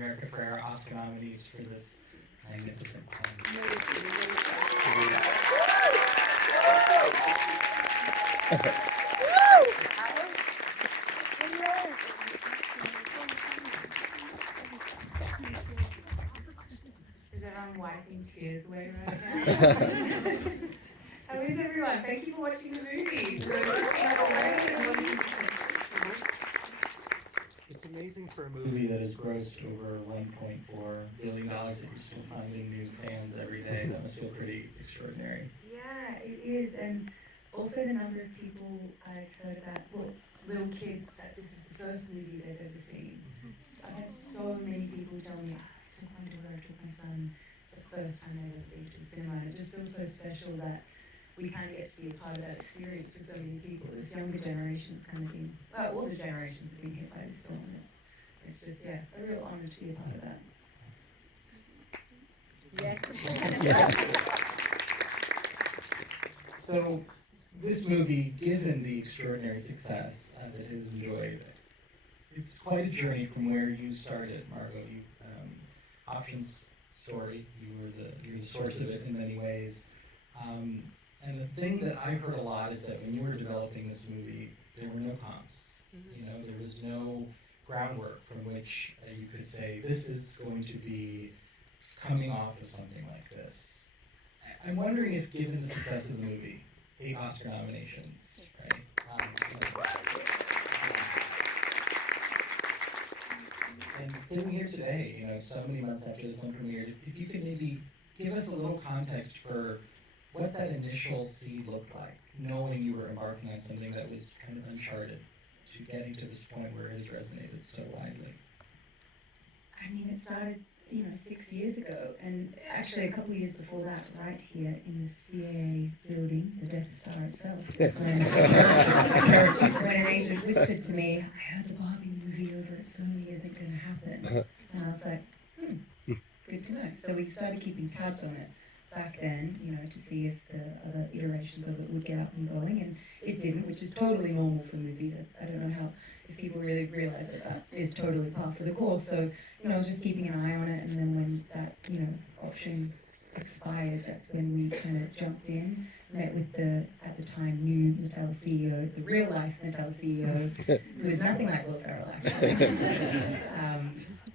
America Ferrera Oscar nominees for this magnificent film. Is everyone wiping tears away right now? How is everyone? Thank you for watching the movie. It's amazing for a movie that has grossed over $1.4 billion that you're still finding new fans every day. That must feel pretty extraordinary. Yeah, it is. And also the number of people I've heard about, well, little kids, that this is the first movie they've ever seen. So I've had so many people tell me, I took my daughter, I took my son, it's the first time they've ever been to the cinema. And it just feels so special that we kind of get to be a part of that experience for so many people. This younger generation's kind of been, well, all the generations have been hit by this film, and it's just, yeah, a real honour to be a part of that. Yes. So, this movie, given the extraordinary success that it has enjoyed, it's quite a journey from where you started, Margot. You, Options Story, you're the source of it in many ways. And the thing that I've heard a lot is that when you were developing this movie, there were no comps. You know, there was no groundwork from which you could say, this is going to be coming off of something like this. I'm wondering if, given the success of the movie, 8 Oscar nominations, right? And sitting here today, you know, so many months after the film premiered, if you could maybe give us a little context for what that initial seed looked like, knowing you were embarking on something that was kind of uncharted, to getting to this point where it has resonated so widely. I mean, it started, 6 years ago, and actually a couple of years before that, right here in the CIA building, the Death Star itself, is when when an agent whispered to me, I heard the Barbie movie over at Sony isn't going to happen. And I was like, good to know. So we started keeping tabs on it back then, to see if the other iterations of it would get up and going, and it didn't, which is totally normal for movies. I don't know if people really realize that is totally par for the course. So, I was just keeping an eye on it, and then when that, option expired, that's when we kind of jumped in, met with the, at the time, new Mattel CEO, the real life Mattel CEO, who is nothing like Will Ferrell, actually.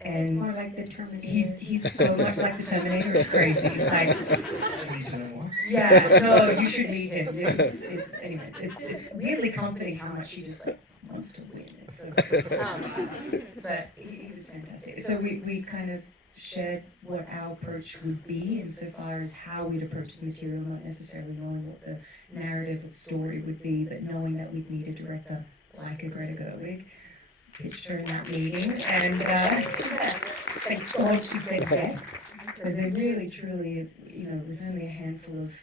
And More like the Terminator. he's so much like the Terminator, it's crazy. Like, I need to know more. yeah, no, you should meet him. It's weirdly comforting how much he just wants to win. It's so but he was fantastic. So we kind of shared what our approach would be insofar as how we'd approach the material, not necessarily knowing what the narrative or story would be, but knowing that we'd need a director like a Greta Gerwig. Pitched her in that meeting, and thank God she said yes, because there really, truly, there's only a handful of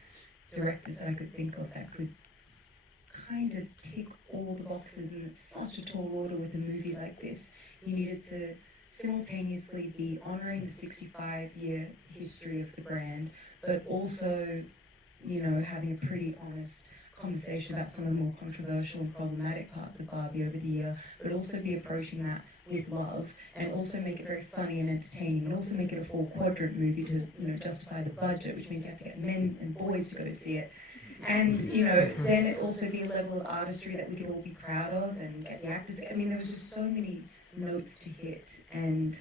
directors that I could think of that could kind of tick all the boxes, and it's such a tall order with a movie like this. You needed to simultaneously be honouring the 65-year history of the brand, but also, having a pretty honest conversation about some of the more controversial and problematic parts of Barbie over the year, but also be approaching that with love, and also make it very funny and entertaining, and also make it a 4-quadrant movie to justify the budget, which means you have to get men and boys to go to see it. And then it also be a level of artistry that we could all be proud of, and get the actors. I mean, there was just so many notes to hit, and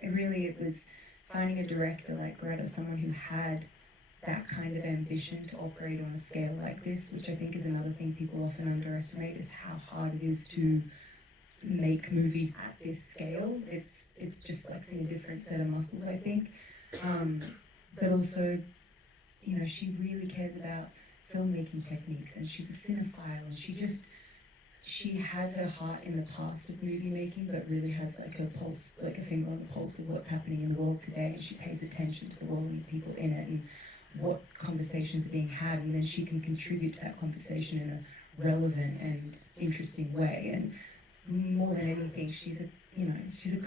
it was finding a director like Greta, someone who had that kind of ambition to operate on a scale like this, which I think is another thing people often underestimate, is how hard it is to make movies at this scale. It's just flexing a different set of muscles, I think. But also, she really cares about filmmaking techniques, and she's a cinephile, and she has her heart in the past of movie making, but really has like her pulse, like a finger on the pulse of what's happening in the world today, and she pays attention to the role and the people in it, and what conversations are being had, and then she can contribute to that conversation in a relevant and interesting way. And more than anything, she's a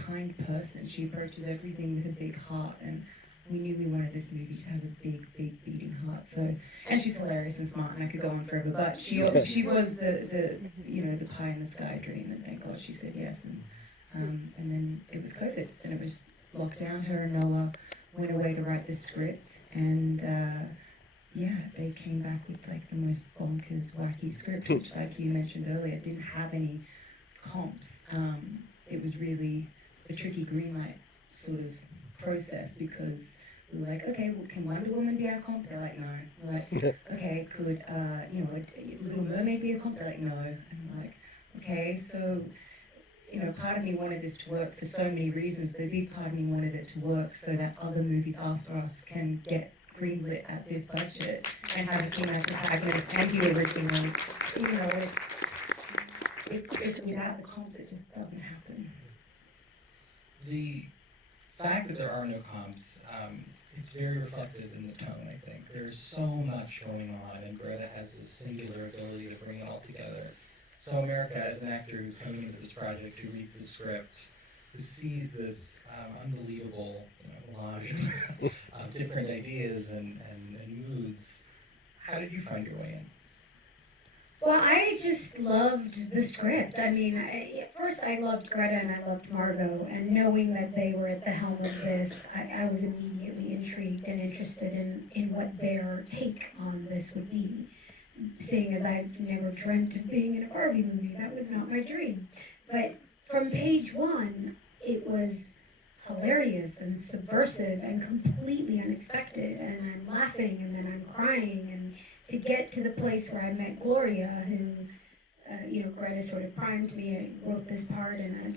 kind person. She approaches everything with a big heart, and we knew we wanted this movie to have a big beating heart. So, and she's hilarious and smart, and I could go on forever, but she was the pie in the sky dream, and thank God she said yes. And And then it was COVID, and it was locked down. Her and Noah went away to write the script, and yeah, they came back with like the most bonkers, wacky script, which, like you mentioned earlier, didn't have any comps. It was really a tricky greenlight sort of process, because we were like, okay, well, can Wonder Woman be our comp? They're like, no. We're like, okay, could Little Mermaid be a comp? They're like, no. And we're like, okay, so part of me wanted this to work for so many reasons, but a big part of me wanted it to work so that other movies after us can get greenlit at this budget and have a female protagonist and be original. It's without the comps, it just doesn't happen. The fact that there are no comps, it's very reflected in the tone, I think. There's so much going on, and Greta has this singular ability to bring it all together. So America, as an actor who's coming into this project, who reads the script, who sees this unbelievable melange of different ideas and moods, how did you find your way in? Well, I just loved the script. I mean, at first I loved Greta and I loved Margot, and knowing that they were at the helm of this, I was immediately intrigued and interested in what their take on this would be. Seeing as I never dreamt of being in a Barbie movie, that was not my dream. But from page one, it was hilarious and subversive and completely unexpected, and I'm laughing and then I'm crying, and to get to the place where I met Gloria, who, Greta sort of primed me. I wrote this part, and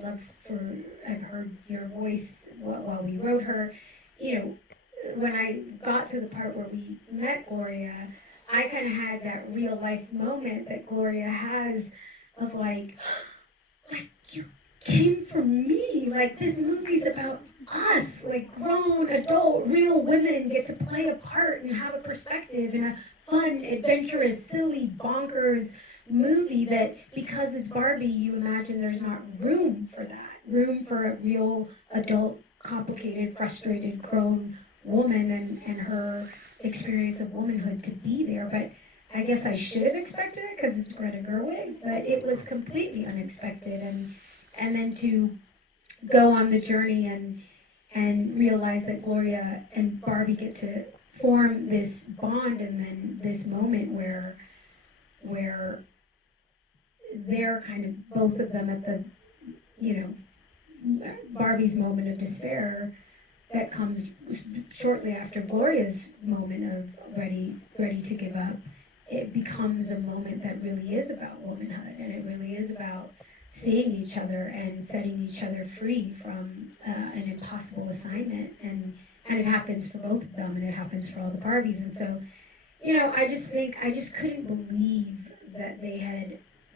I've heard your voice while we wrote her. When I got to the part where we met Gloria, I kind of had that real life moment that Gloria has of like you came for me. Like, this movie's about us, like grown, adult, real women get to play a part and have a perspective in a fun, adventurous, silly, bonkers movie that, because it's Barbie, you imagine there's not room for that. Room for a real adult, complicated, frustrated, grown woman and her experience of womanhood to be there. But I guess I should have expected it because it's Greta Gerwig, but it was completely unexpected. And then to go on the journey and realize that Gloria and Barbie get to form this bond, and then this moment where they're kind of both of them at the Barbie's moment of despair that comes shortly after Gloria's moment of ready to give up. It becomes a moment that really is about womanhood, and it really is about seeing each other and setting each other free from an impossible assignment. And it happens for both of them, and it happens for all the Barbies. And so, I just couldn't believe that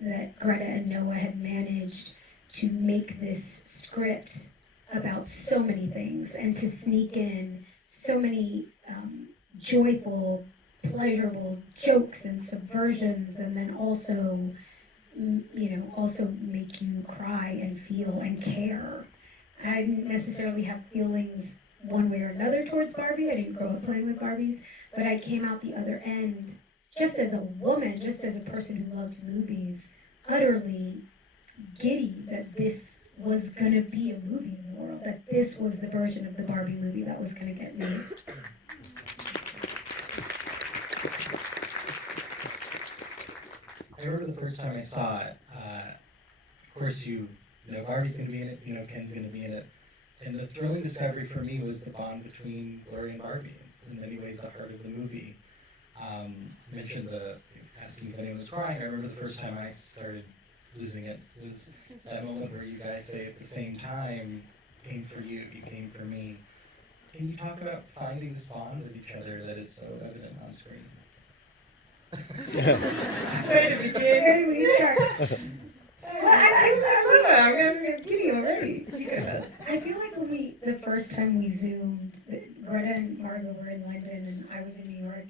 that Greta and Noah had managed to make this script about so many things, and to sneak in so many joyful, pleasurable jokes and subversions, and then also make you cry and feel and care. I didn't necessarily have feelings one way or another towards Barbie. I didn't grow up playing with Barbies, but I came out the other end just as a woman, just as a person who loves movies, utterly giddy that this was going to be a movie in the world, that this was the version of the Barbie movie that was going to get made. I remember the first time I saw it, of course Barbie's going to be in it, Ken's going to be in it, and the thrilling discovery for me was the bond between Gloria and Barbie. It's in many ways the heart of the movie. I mentioned asking if anyone was crying. I remember the first time I started losing it was that moment where you guys say at the same time, came for you came for me. Can you talk about finding this bond with each other that is so evident on screen? Where to begin? Where do we start? I love it. I'm going to giddy already. I feel like the first time we Zoomed, Greta and Margot were in London and I was in New York,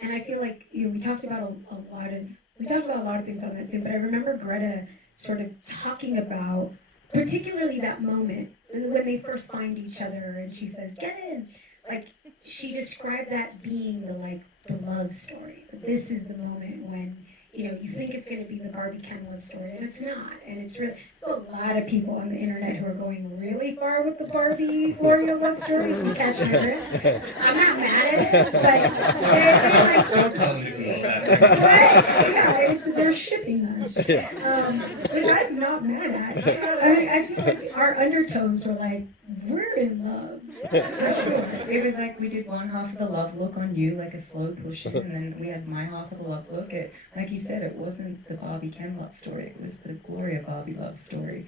and I feel like we talked about a lot of things on that Zoom, but I remember Greta sort of talking about particularly that moment when they first find each other and she says, "Get in." Like, she described that being the love story. This is the moment when you think it's going to be the Barbie Ken love story, and it's not. And it's really, there's a lot of people on the internet who are going really far with the Barbie Gloria love story. You catch my drift? I'm not mad at it, but they're like, Don't tell me about that. yeah, they're shipping us. Which I'm not mad at. I mean, I feel like our undertones were like, we're in love. For sure. It was like we did one half of the love look on you, like a slow push-in, and then we had my half of the love look. Like you said, it wasn't the Barbie Ken love story, it was the Gloria Barbie love story.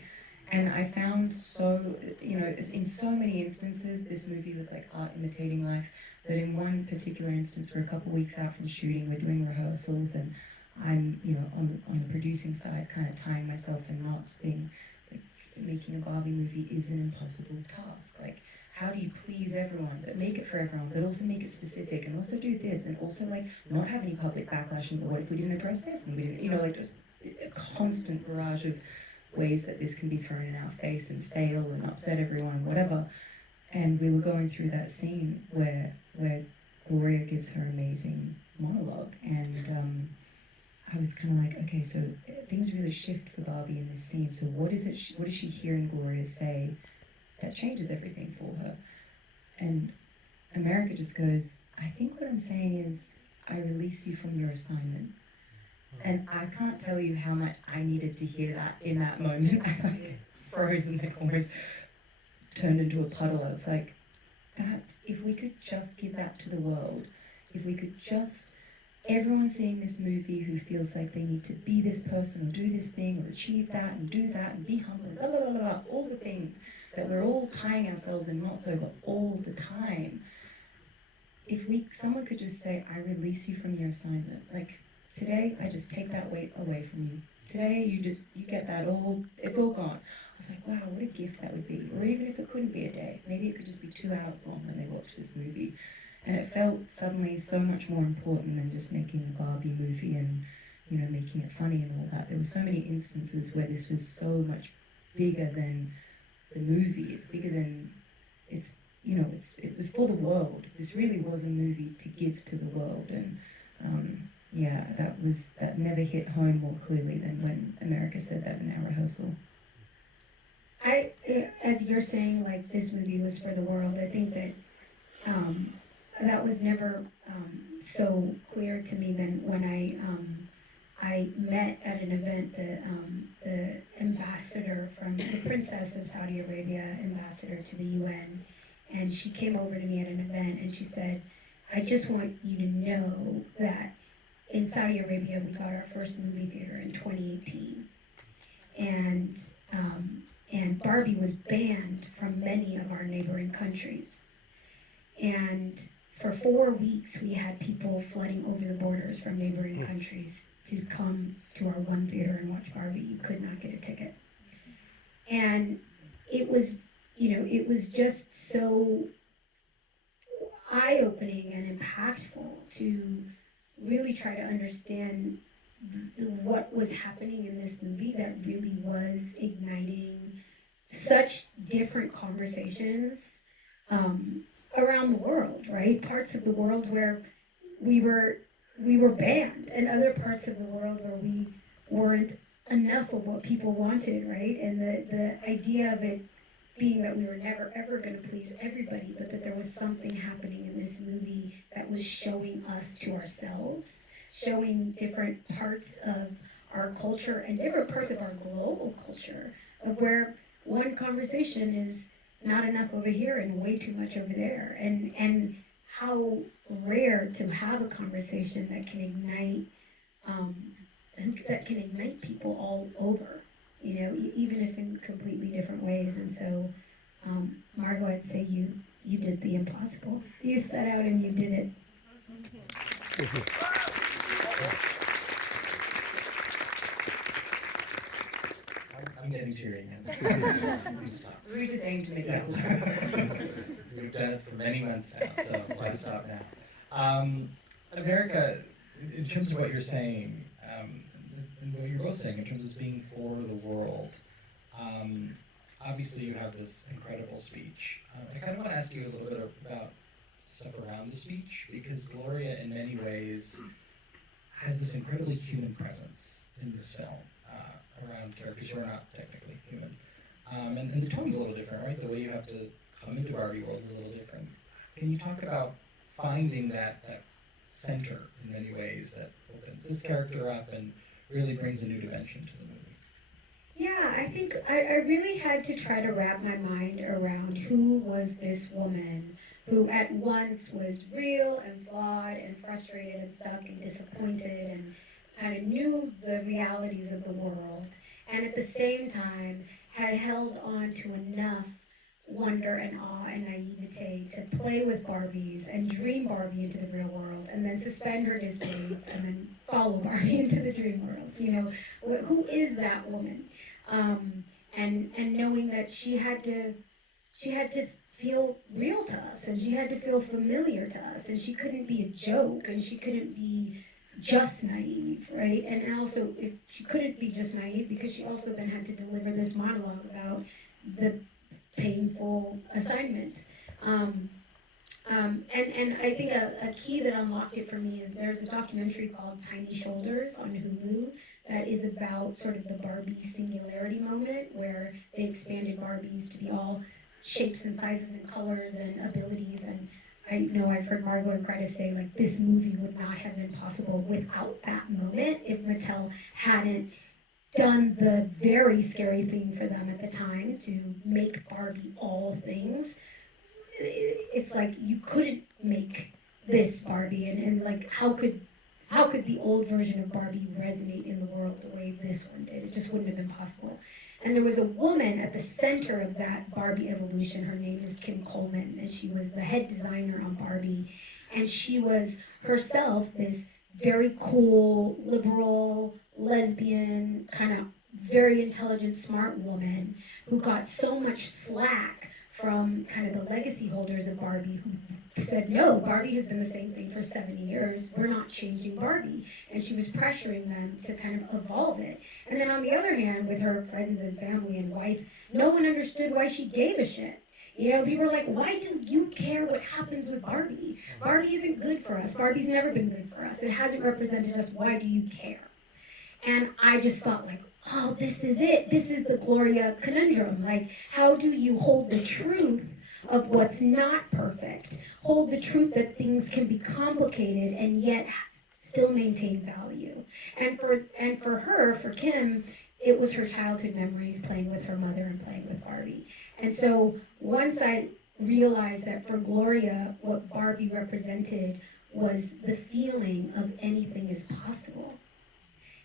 And I found in so many instances, this movie was like art imitating life. But in one particular instance, we're a couple weeks out from shooting, we're doing rehearsals, and I'm, on the producing side, kind of tying myself in knots, being like, making a Barbie movie is an impossible task. Like, how do you please everyone, but make it for everyone, but also make it specific, and also do this, and also like not have any public backlash, and what if we didn't address this, and we didn't, like just a constant barrage of ways that this can be thrown in our face and fail and upset everyone, whatever. And we were going through that scene where Gloria gives her amazing monologue, and I was kind of like, okay, so things really shift for Barbie in this scene. So what is she hearing Gloria say that changes everything for her? And America just goes, I think what I'm saying is, I release you from your assignment. And I can't tell you how much I needed to hear that in that moment. I like froze and like almost turned into a puddle. I was like, that, if we could just give that to the world, if we could just, everyone seeing this movie who feels like they need to be this person or do this thing or achieve that and do that and be humble, blah, blah, blah, blah, all the things that we're all tying ourselves in knots over all the time. If someone could just say, I release you from your assignment. Like, today, I just take that weight away from you. Today, you get that all, it's all gone. I was like, wow, what a gift that would be. Or even if it couldn't be a day, maybe it could just be 2 hours long when they watch this movie. And it felt suddenly so much more important than just making a Barbie movie and, making it funny and all that. There were so many instances where this was so much bigger than the movie. It's bigger than, it was for the world. This really was a movie to give to the world. And that never hit home more clearly than when America said that in our rehearsal. As you're saying, like, this movie was for the world, I think that that was never so clear to me than when I met at an event the ambassador from the Princess of Saudi Arabia, ambassador to the UN, and she came over to me at an event and she said, I just want you to know that in Saudi Arabia we got our first movie theater in 2018, and Barbie was banned from many of our neighboring countries. And for 4 weeks, we had people flooding over the borders from neighboring countries to come to our one theater and watch Barbie. You could not get a ticket. And it was, it was just so eye-opening and impactful to really try to understand what was happening in this movie that really was igniting such different conversations around the world, right? Parts of the world where we were banned, and other parts of the world where we weren't enough of what people wanted, right? And the idea of it being that we were never ever going to please everybody, but that there was something happening in this movie that was showing us to ourselves, showing different parts of our culture and different parts of our global culture, of where one conversation is not enough over here and way too much over there, and how rare to have a conversation that can ignite people all over, even if in completely different ways. And so, Margot, I'd say you did the impossible. You set out and you did it. I'm getting teary again. We just aim to make Yeah. that. We've done it for many months now, so why stop now? America, in terms of what you're saying, and what you're both saying, in terms of being for the world, obviously you have this incredible speech. I kind of want to ask you a little bit about stuff around the speech, because Gloria, in many ways, has this incredibly human presence in this film around characters who are not technically human. And the tone's a little different, right? The way you have to come into Barbie world is a little different. Can you talk about finding that center in many ways that opens this character up and really brings a new dimension to the movie? Yeah, I think I really had to try to wrap my mind around who was this woman who at once was real and flawed and frustrated and stuck and disappointed and kind of knew the realities of the world, and at the same time had held on to enough wonder and awe and naivete to play with Barbies and dream Barbie into the real world and then suspend her disbelief and then follow Barbie into the dream world. You know, who is that woman? And knowing that she had to feel real to us, and she had to feel familiar to us, and she couldn't be a joke, and she couldn't be just naive, right? And also, she couldn't be just naive because she also then had to deliver this monologue about the painful assignment. And I think a key that unlocked it for me is there's a documentary called Tiny Shoulders on Hulu that is about sort of the Barbie singularity moment where they expanded Barbies to be all shapes and sizes and colors and abilities. And I know I've heard Margot and Greta say, like, this movie would not have been possible without that moment if Mattel hadn't done the very scary thing for them at the time to make Barbie all things. It's like you couldn't make this Barbie, and like how could the old version of Barbie resonate in the world the way this one did? It just wouldn't have been possible. And there was a woman at the center of that Barbie evolution. Her name is Kim Coleman, and she was the head designer on Barbie. And she was herself this very cool, liberal, lesbian, kind of very intelligent, smart woman who got so much slack from kind of the legacy holders of Barbie who said, no, Barbie has been the same thing for 70 years. We're not changing Barbie. And she was pressuring them to kind of evolve it. And then on the other hand, with her friends and family and wife, no one understood why she gave a shit. You know, people were like, why do you care what happens with Barbie? Barbie isn't good for us. Barbie's never been good for us. It hasn't represented us. Why do you care? And I just thought, like, oh, this is it. This is the Gloria conundrum. Like, how do you hold the truth of what's not perfect? Hold the truth that things can be complicated and yet still maintain value. And for her, for Kim, it was her childhood memories playing with her mother and playing with Barbie. And so once I realized that for Gloria, what Barbie represented was the feeling of anything is possible,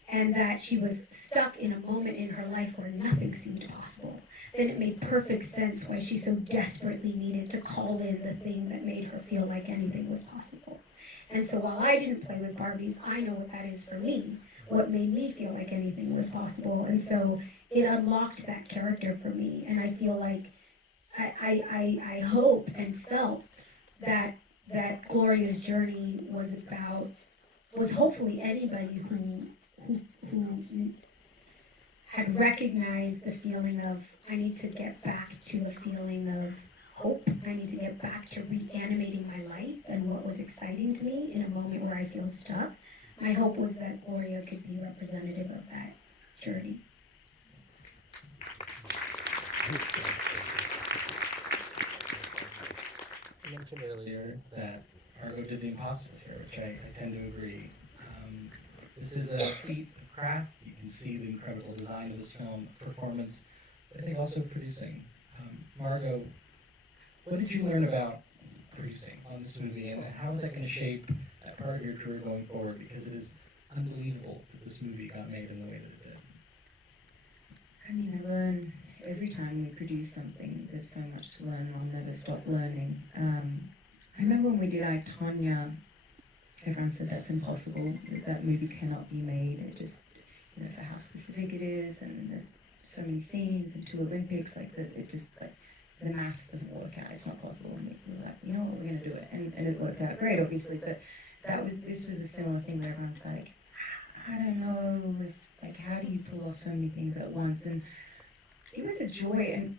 and that she was stuck in a moment in her life where nothing seemed possible, then it made perfect sense why she so desperately needed to call in the thing that made her feel like anything was possible. And so while I didn't play with Barbies, I know what that is for me, what made me feel like anything was possible. And so it unlocked that character for me, and I feel like I hope and felt that Gloria's journey was hopefully anybody who had recognized the feeling of, I need to get back to a feeling of hope. I need to get back to reanimating my life and what was exciting to me in a moment where I feel stuck. My hope was that Gloria could be representative of that journey. You mentioned earlier that Margot did the impossible here, which I tend to agree. This is a feat of craft. You can see the incredible design of this film, performance, but I think also producing. Margot, what did you learn about producing on this movie, and how is that going to shape that part of your career going forward? Because it is unbelievable that this movie got made in the way that it did. I mean, I learn every time we produce something. There's so much to learn. I'll never stop learning. I remember when we did I, Tonya, everyone said that's impossible. That movie cannot be made. It just, you know, for how specific it is, and there's so many scenes and 2 Olympics, like it just, like, the maths doesn't work out. It's not possible. And we were like, you know what, we're going to do it, and it worked out great, obviously. But this was a similar thing where everyone's like, I don't know, if, like, how do you pull off so many things at once? And it was a joy. And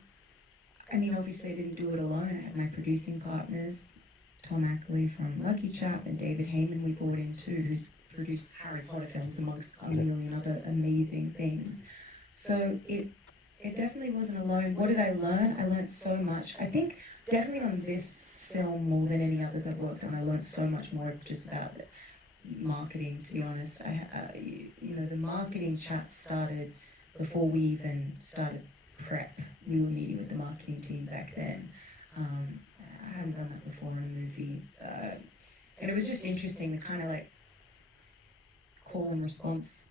I mean, obviously I didn't do it alone. I had my producing partners, Tom Ackley from Lucky Chap and David Heyman we brought in too, who's produced Harry Potter films amongst a million other amazing things. So it definitely wasn't alone. What did I learn? I learned so much. I think definitely on this film more than any others I've worked on, I learned so much more just about it. Marketing, to be honest. The marketing chat started before we even started prep. We were meeting with the marketing team back then. I hadn't done that before in a movie. And it was just interesting, the kind of like call and response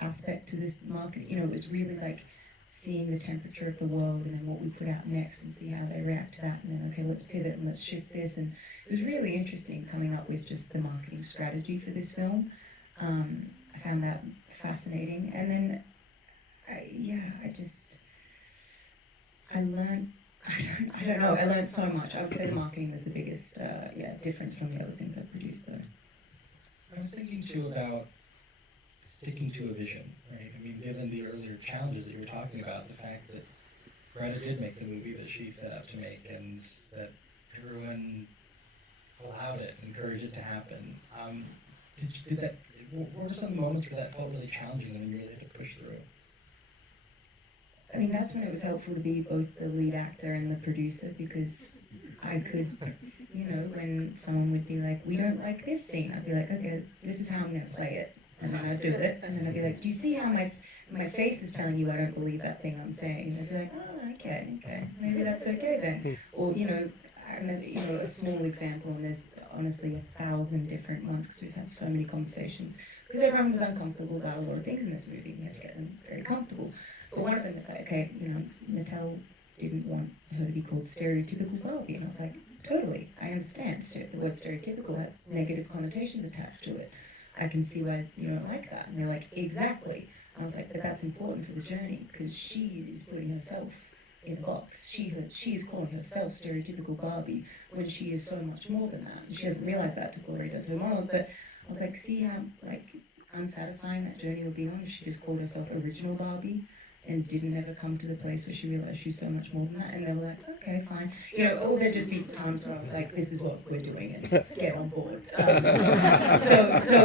aspect to this market. It was really like seeing the temperature of the world and then what we put out next and see how they react to that, and then okay, let's pivot and let's shift this. And it was really interesting coming up with just the marketing strategy for this film. I found that fascinating. And then I learned, I don't know, I learned so much. I would say the marketing was the biggest difference from the other things I produced though. I was thinking too about sticking to a vision, right? I mean, given the earlier challenges that you were talking about, the fact that Greta did make the movie that she set out to make, and that everyone allowed it, encouraged it to happen. What were some moments where that felt really challenging and you really had to push through it? I mean, that's when it was helpful to be both the lead actor and the producer, because I could, when someone would be like, we don't like this scene, I'd be like, okay, this is how I'm going to play it. And then I'd do it, and then I'd be like, do you see how my face is telling you I don't believe that thing I'm saying? And I'd be like, oh, okay, maybe that's okay then. Or, I remember, a small example, and there's honestly 1,000 different ones, because we've had so many conversations, because everyone was uncomfortable about a lot of things in this movie, and we had to get them very comfortable. But one of them is like, okay, Mattel didn't want her to be called stereotypical Barbie, and I was like, totally, I understand. The word stereotypical has negative connotations attached to it. I can see why you don't like that. And they're like, exactly. I was like, but that's important for the journey, because she is putting herself in a box. She is calling herself stereotypical Barbie when she is so much more than that. And she doesn't realize that till Gloria does her monologue. But I was like, see how unsatisfying that journey would be on if she just called herself original Barbie and didn't ever come to the place where she realized she's so much more than that. And they were like, okay, fine. Or there'd just be times where I was like, this is what we're doing, and get on board. So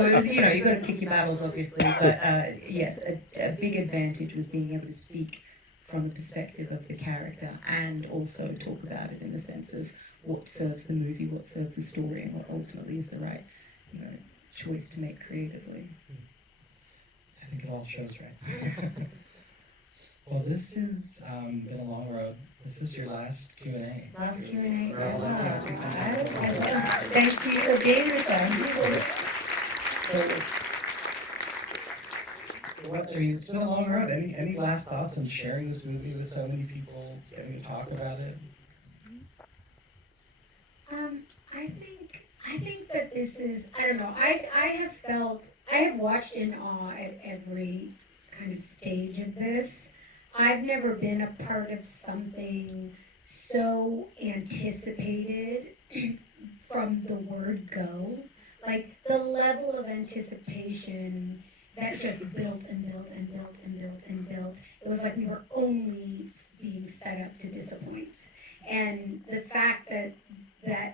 it was, you've got to pick your battles, obviously. But yes, a big advantage was being able to speak from the perspective of the character, and also talk about it in the sense of what serves the movie, what serves the story, and what ultimately is the right, choice to make creatively. I think it all shows, right? Well, this has been a long road. This is your last Q&A. Last Q&A ever. I love it. Thank you for being with us. It's been a long road. Any last thoughts on sharing this movie with so many people, getting to talk about it? I think that this is, I don't know, I have watched in awe at every kind of stage of this. I've never been a part of something so anticipated from the word go. Like, the level of anticipation that just built and built and built and built and built. It was like we were only being set up to disappoint. And the fact that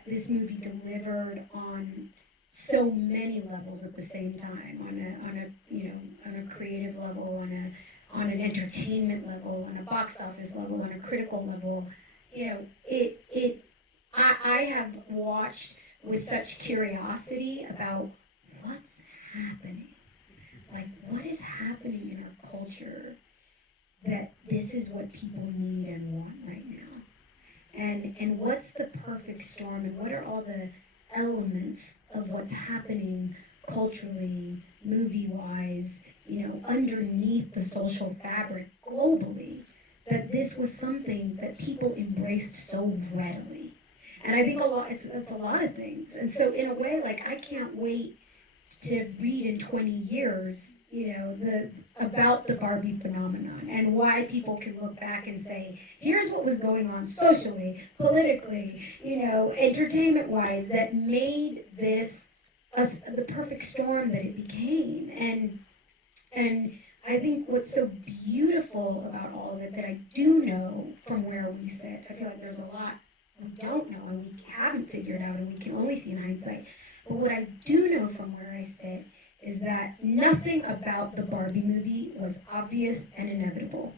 this movie delivered on so many levels at the same time, on a creative level, on an entertainment level, on a box office level, on a critical level, I have watched with such curiosity about what's happening. Like, what is happening in our culture that this is what people need and want right now? And what's the perfect storm, and what are all the elements of what's happening culturally, movie-wise, underneath the social fabric globally, that this was something that people embraced so readily. And I think it's a lot of things. And so in a way, like, I can't wait to read in 20 years, about the Barbie phenomenon, and why people can look back and say, here's what was going on socially, politically, entertainment-wise, that made this the perfect storm that it became. And I think what's so beautiful about all of it, that I do know from where we sit, I feel like there's a lot we don't know and we haven't figured out and we can only see in hindsight. But what I do know from where I sit is that nothing about the Barbie movie was obvious and inevitable.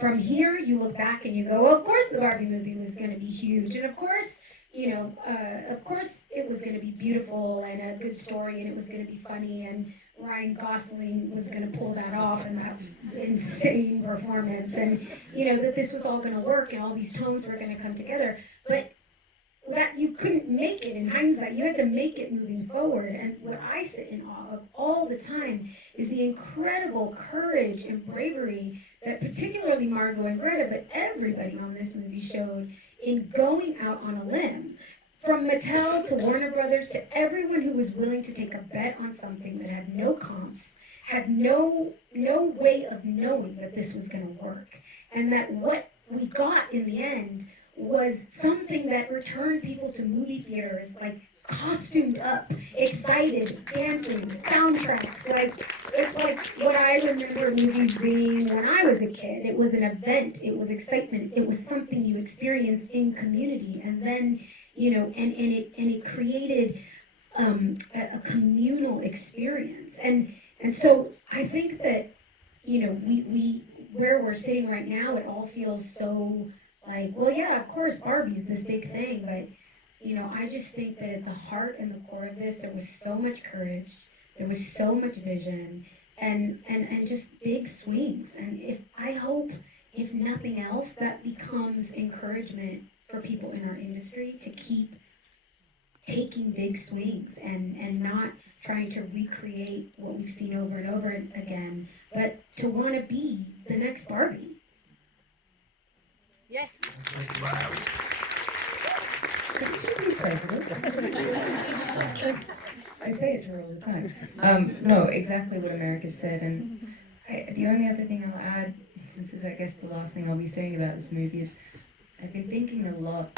From here, you look back and you go, well, of course the Barbie movie was going to be huge, and of course, of course it was going to be beautiful and a good story, and it was going to be funny, and Ryan Gosling was going to pull that off in that insane performance, and that this was all going to work, and all these tones were going to come together, but that you couldn't make it in hindsight. You had to make it moving forward. And what I sit in awe of all the time is the incredible courage and bravery that particularly Margot and Greta, but everybody on this movie showed in going out on a limb. From Mattel to Warner Brothers to everyone who was willing to take a bet on something that had no comps, had no way of knowing that this was going to work. And that what we got in the end was something that returned people to movie theaters, like costumed up, excited, dancing, soundtracks. It's like what I remember movies being when I was a kid. It was an event, it was excitement, it was something you experienced in community, and then and it created a communal experience. And so I think that we where we're sitting right now, it all feels so like, well, yeah, of course, Barbie's this big thing, but, I just think that at the heart and the core of this, there was so much courage, there was so much vision, and just big swings. And I hope, if nothing else, that becomes encouragement for people in our industry to keep taking big swings and not trying to recreate what we've seen over and over again, but to want to be the next Barbie. Yes. Did she be president? I say it to her all the time. No, exactly what America said. And the only other thing I'll add, since this is, I guess, the last thing I'll be saying about this movie, is I've been thinking a lot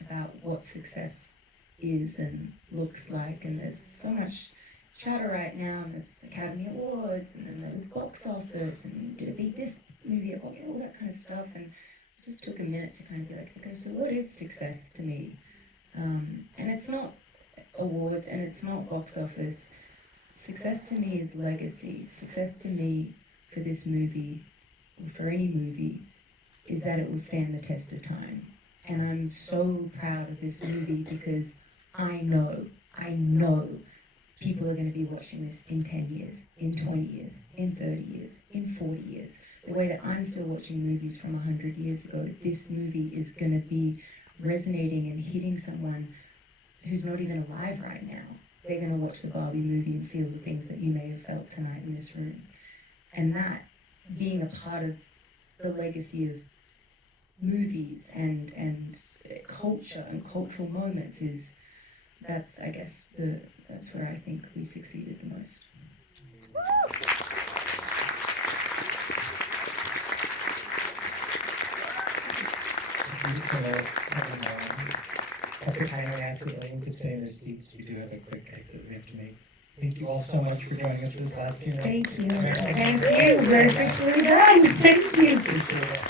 about what success is and looks like. And there's so much chatter right now, and there's Academy Awards, and then there's box office, and did it beat this movie, all that kind of stuff. And just took a minute to kind of be like, okay, so what is success to me? And it's not awards, and it's not box office. Success to me is legacy. Success to me for this movie, or for any movie, is that it will stand the test of time. And I'm so proud of this movie because I know people are going to be watching this in 10 years, in 20 years, in 30 years, in 40 years. The way that I'm still watching movies from 100 years ago, this movie is going to be resonating and hitting someone who's not even alive right now. They're going to watch the Barbie movie and feel the things that you may have felt tonight in this room. And that, being a part of the legacy of movies and culture and cultural moments, that's where I think we succeeded the most. After kindly ask the audience to stay in their seats, we do have a quick exit we have to make. Thank you all so much for joining us for this last Q&A. Thank you. Thank you. We're officially done. Thank you. Appreciate it.